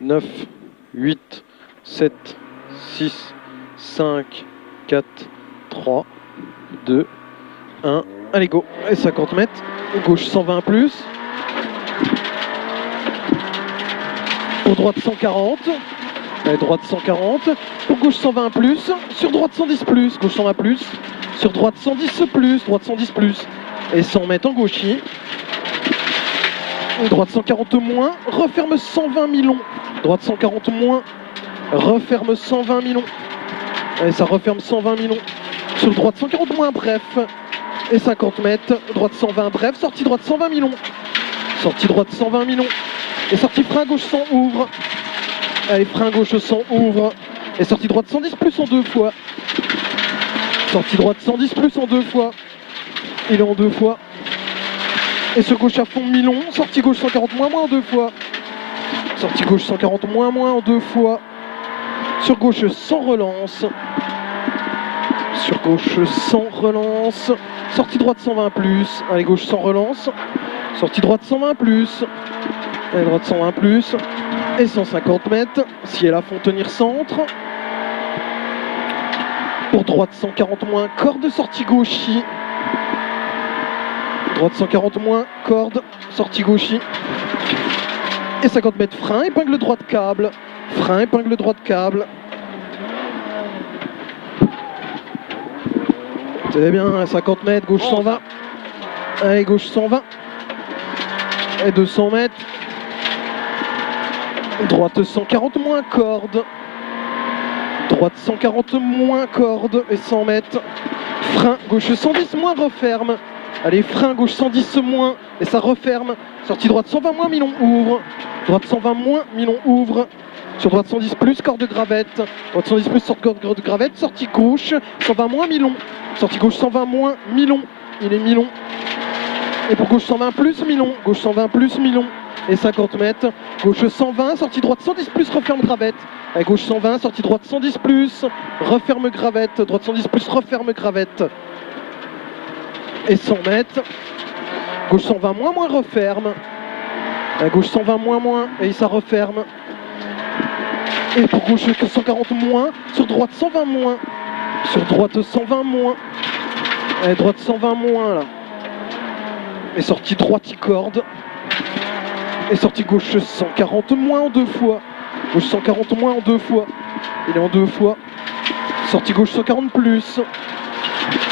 9, 8, 7, 6, 5, 4, 3, 2, 1. Allez, go. Allez, 50 mètres. Gauche 120 plus. Pour droite 140. Allez, droite 140. Pour gauche 120 plus. Sur droite 110 plus. Gauche 120 plus. Sur droite 110 plus. Droite 110 plus. Et 100 mètres en gauchis. Droite 140 moins. Referme 120 mi-long. Droite 140 moins. Referme 120 mi-long. Allez, ça referme 120 mi-long. Sur droite 140 moins, bref. Et 50 mètres. Droite 120, bref. Sortie droite 120 mi-long. Sortie droite 120 mi-long. Et sortie frein gauche 100, ouvre. Allez, frein gauche 100, ouvre. Et sortie droite 110 plus en 2 fois. Sortie droite 110 plus en 2 fois. Il est en 2 fois. Et sur gauche à fond mi-long. Sortie gauche 140 moins en 2 fois. Sortie gauche 140 moins en 2 fois. Sur gauche sans relance. Sur gauche sans relance. Sortie droite 120 plus. Allez, gauche sans relance. Sortie droite 120 plus. Allez, droite 120 plus. Et 150 mètres. Ciel à fond, tenir centre. Pour droite 140 moins, corde, sortie gauchis. Droite 140 moins, corde, sortie gauchis. Et 50 mètres frein, épingle droite câble. Frein, épingle droite câble. C'est bien, 50 mètres, gauche 120. Allez, gauche 120. Et 200 mètres. Droite 140 moins, corde. Droite 140 moins, corde. Et 100 mètres. Frein, gauche 110 moins, referme. Allez, frein, gauche 110 moins. Et ça referme. Sortie droite 120 moins, mi-long, ouvre. Droite 120 moins, mi-long, ouvre. Sur droite 110 plus, corde de gravette. Droite 110 plus, corde de gravette. Sortie gauche 120 moins, mi-long. Sortie gauche 120 moins, mi-long. Il est mi-long. Et pour gauche 120 plus, mi-long. Gauche 120 plus, mi-long. Et 50 mètres. Gauche 120, sortie droite 110 plus, referme gravette. À gauche 120, sortie droite 110 plus, referme gravette. Droite 110 plus, referme gravette. Et 100 mètres. Gauche 120 moins, referme. À gauche 120 moins, et ça referme. Et pour gauche 140 moins, sur droite 120 moins. Sur droite 120 moins. Et droite 120 moins là. Et sortie droite, il corde. Et sortie gauche 140 moins en 2 fois. Gauche 140 moins en 2 fois. Il est en 2 fois. Sortie gauche 140 plus.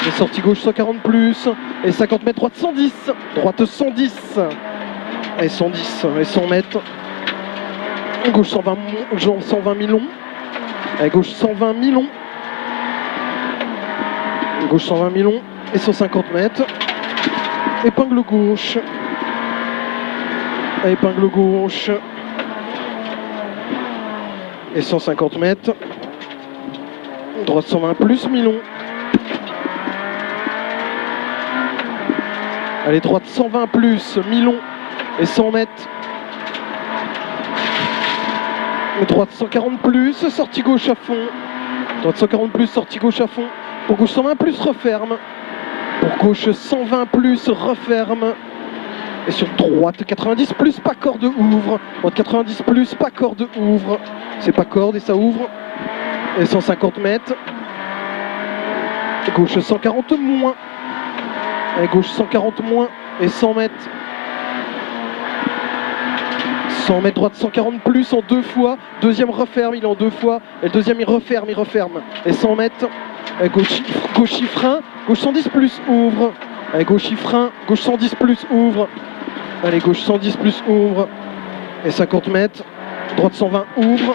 Et sortie gauche 140 plus. Et 50 mètres, droite 110. Droite 110. Et 110. Et 100 mètres. Gauche 120 mi-long. Et gauche 120 mi-long. Gauche 120 mi-long. Et 150 mètres. Épingle gauche. Épingle gauche. Et 150 mètres. Droite 120 plus, mi-long. Allez, droite 120 plus, mi-long. Et 100 mètres. Droite 140 plus, sortie gauche à fond. Droite 140 plus, sortie gauche à fond. Pour gauche 120 plus, referme. Pour gauche 120 plus, referme. Et sur droite 90 plus, pas corde, ouvre. Droite 90 plus, pas corde, ouvre. C'est pas corde et ça ouvre. Et 150 mètres. Gauche 140 moins. Et gauche 140 moins. Et 100 mètres. 100 mètres, droite 140 plus en 2 fois. Deuxième referme, il est en 2 fois. Et le deuxième il referme. Et 100 mètres. Et gauche frein. Gauche 110 plus, ouvre. Et gauche frein. Gauche 110 plus, ouvre. Allez, gauche 110 plus, ouvre. Et 50 mètres. Droite 120, ouvre.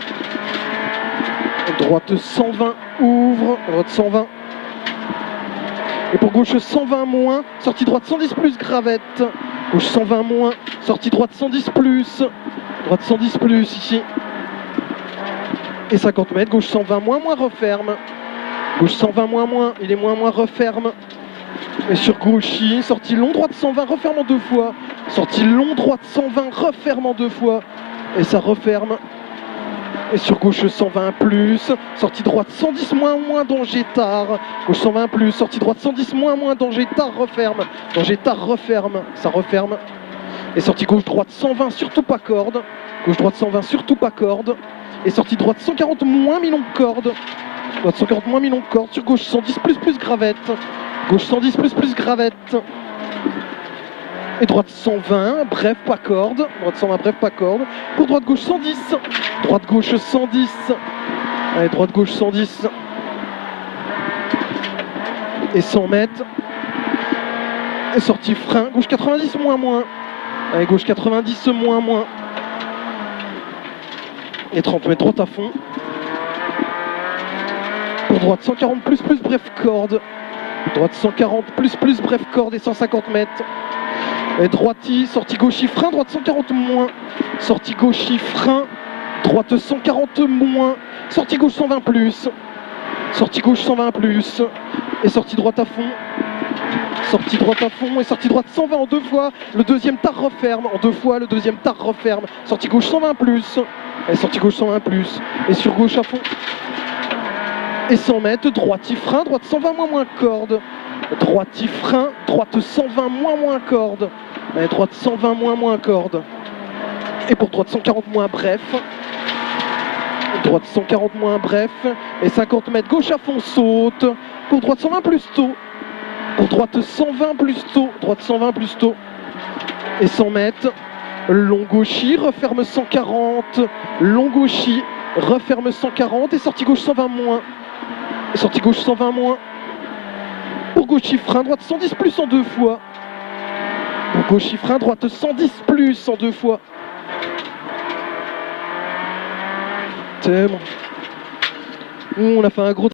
Droite 120, ouvre. Droite 120. Et pour gauche 120 moins, sortie droite 110 plus, gravette. Gauche 120 moins, sortie droite 110 plus. Droite 110 plus ici. Et 50 mètres, gauche 120 moins, referme. Gauche 120 moins, il est moins, referme. Et sur gauchis, sortie long, droite 120, referme en 2 fois. Sortie long, droite 120, referme en 2 fois. Et ça referme. Et sur gauche 120 plus, sortie droite 110 moins, danger tard. Gauche 120 plus, sortie droite 110 moins, danger tard, referme. Danger tard, referme, ça referme. Et sortie gauche droite 120, surtout pas corde. Gauche droite 120, surtout pas corde. Et sortie droite 140 moins mi-longue corde. Droite 140 moins mi-longue corde. Sur gauche 110 plus gravette. Gauche 110 plus gravette. Et droite 120, bref pas corde. Droite 120, bref pas corde. Pour droite gauche 110. Droite gauche 110. Allez, droite gauche 110. Et 100 mètres. Et sortie frein. Gauche 90 moins. Allez, gauche 90 moins. Et 30 mètres droite à fond. Pour droite 140 plus bref corde. Droite 140 plus bref corde et 150 mètres. Et droiti, sortie gauche frein, droite 140 moins. Sortie gauche frein, droite 140 moins. Sortie gauche 120 plus. Sortie gauche 120 plus. Et sortie droite à fond. Sortie droite à fond et sortie droite 120 en 2 fois. Le deuxième tard referme. En 2 fois, le deuxième tard referme. Sortie gauche 120 plus. Et sortie gauche 120 plus. Et sur gauche à fond. Et 100 mètres, droite frein, droite 120 moins corde. Droite frein, droite 120 moins corde. Et droite 120 moins corde. Et pour droite 140 moins bref. Droite 140 moins bref. Et 50 mètres, gauche à fond, saute. Pour droite 120 plus tôt. Pour droite 120 plus tôt. Droite 120 plus tôt. Et 100 mètres. Long gauchy, referme 140. Long gauchy, referme 140. Et sortie gauche 120 moins. Et sortie gauche 120 moins. Pour gauchy frein, droite 110 plus en 2 fois. Pour gauchy frein, droite 110 plus en 2 fois. C'est bon. On a fait un gros